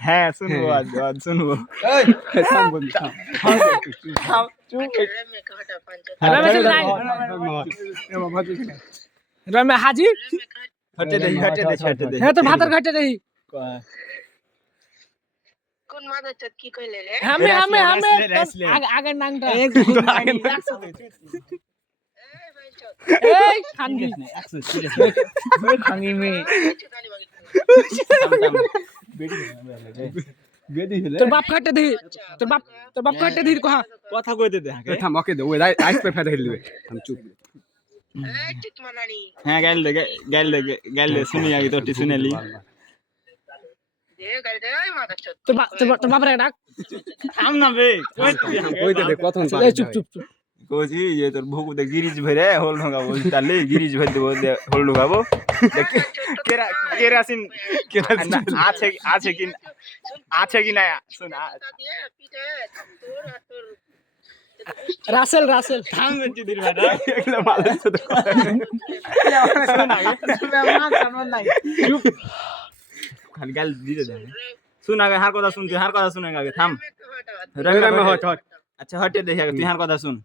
হ্যাঁ শুনবো আজ শুনবো হাজি হটে দেখি হ্যাঁ তো ভাতার ঘাটে দেখি কোন মাদার চোদ কি কইলে রে আগের নাংটা এই ভাই চোদ এই খানগি খাঙ্গি মে তোর বাপ ঘাটে দেখি তোর বাপ ঘাটে দেখি কহা কথা কইতে দে থাম ওকে দে ওই আইস পে ফেলে দিবে থাম চুপ এই চিত মানানি হ্যাঁ গাইল দে শুনি আগে তোরটি শুনেলি দে গাড়ি দে এই মাদার চোদ তোর বাপরে ডাক থাম না বে কইতে দে কথন এই চুপ চুপ চুপ কোজি যে তোর ভুকুতে গিরিজ ভরে হোল ঢোকাবো তাহলে গিরিজ ভরে দেবো হোল ঢোকাবো কেরাসিন আছে কি না শুন দিয়ে পিঠে তোর আর তোর রাসেল থাম বেঁচে দিল বেটা এগুলো ভালো তো চুপ খালি গাল দিতে দে শুন আগে হার কথা শুন তুই হার কথা শুনে আগে থাম রঙে হট হট আচ্ছা হটে দেখি আগে তুই হার কথা শুন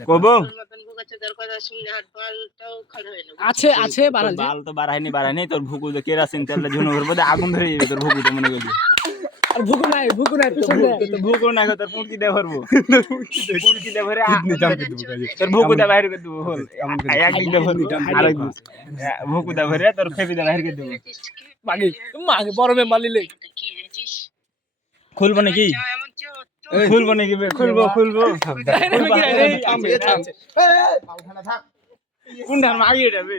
কবো মতন বুকা চোদার কথা শুনলে হাত বালটাও খাড়া হয়ে না আছে বাড়াল বাল তো বাড়ায়নি তোর ভুকুতে কেরাসিন তেলটা ঝুনো ভরবো আগুন ধরে যাবে তোর ভুকুতে মনে করবি আর ভুকু নাই পেছন দে তো ভুকু না তোর পুটকি দে ভরবো পুটকি দে ভরে তোর ভুকু দে বাইরে করে দেবো হল এক দিক দে ভরবো আরেক ভুকু দে ভরে তোর ফেবি দে বাইরে করে দেবো মাগে বড় মে মালিলে কি রেছিস খুলবো নাকি এমন চোদ খুলবো নাকি খুলবো কোনটা আগে যাবে